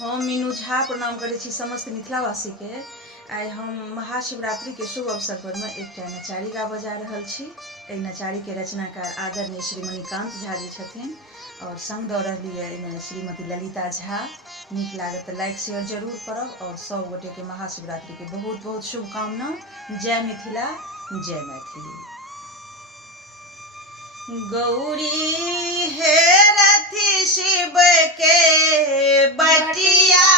हम मीनू झा प्रणाम करै छी समस्त मिथिलावासी के। आइ हम महाशिवरात्रि के शुभ अवसर पर में एकटा नचारी गाबऽ जा रहल छी। एहि नचारी के रचनाकार आदरणीय श्री मणिकांत झा जी छथिन और संग दऽ रहली है श्रीमती ललिता झा। नीक लागत तऽ लाइक शेयर जरूर करब और सब गोटे के महाशिवरात्रि के बहुत बहुत शुभकामना। जय मिथिला, जय मैथिली। गौरी हे रथी शिव के बटिया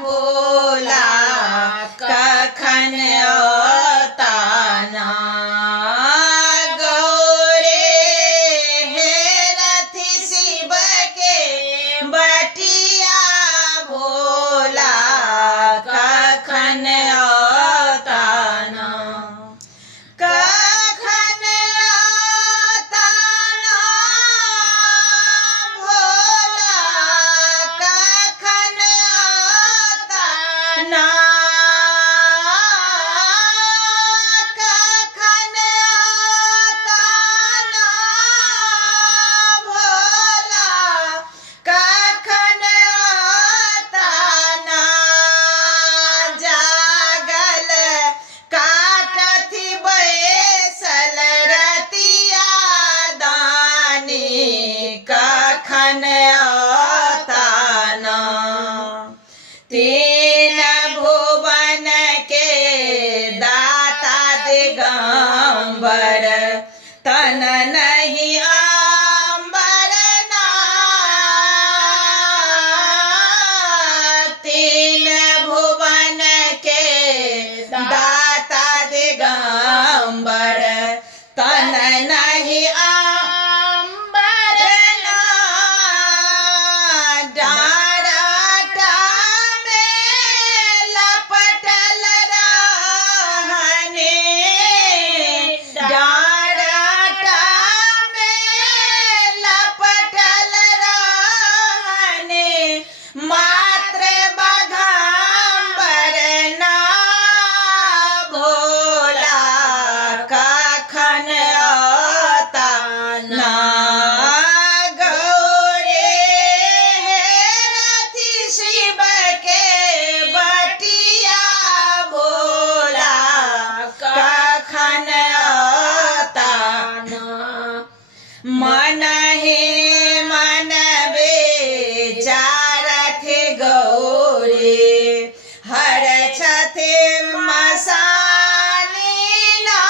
भोला कखन अवताना। गौरी हे रथी शिव के बटिया भोला कखन अवताना। कखन अवताना। तीन भुवन के दाता दिगंबर तन नहीं अंबर ना। तीन भुवन के दाता दिगंबर तन नहीं मन ही मन बेचारथ गौरी हर छथि मसानी ना।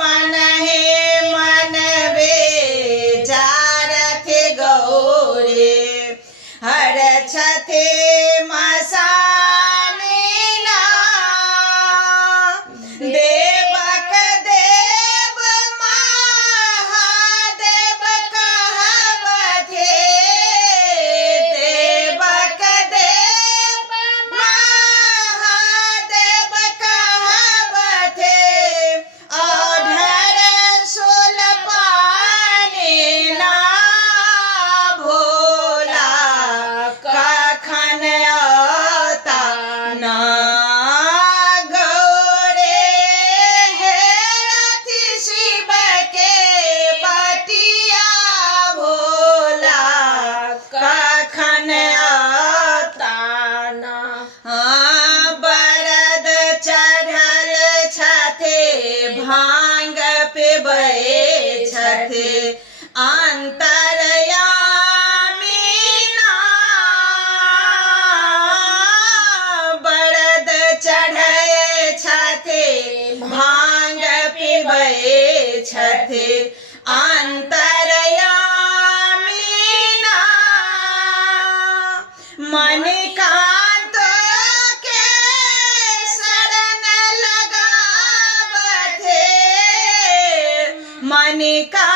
मन ही मन बेचारथ गौरी हर छथि मसानी ना। भांग पिबै छथि अंतरयामी ना। बरद चढ़ै छथि भांग पिबै छथि अंतरयामी ना। मणिकांत के शरण लगावथे मणिकांत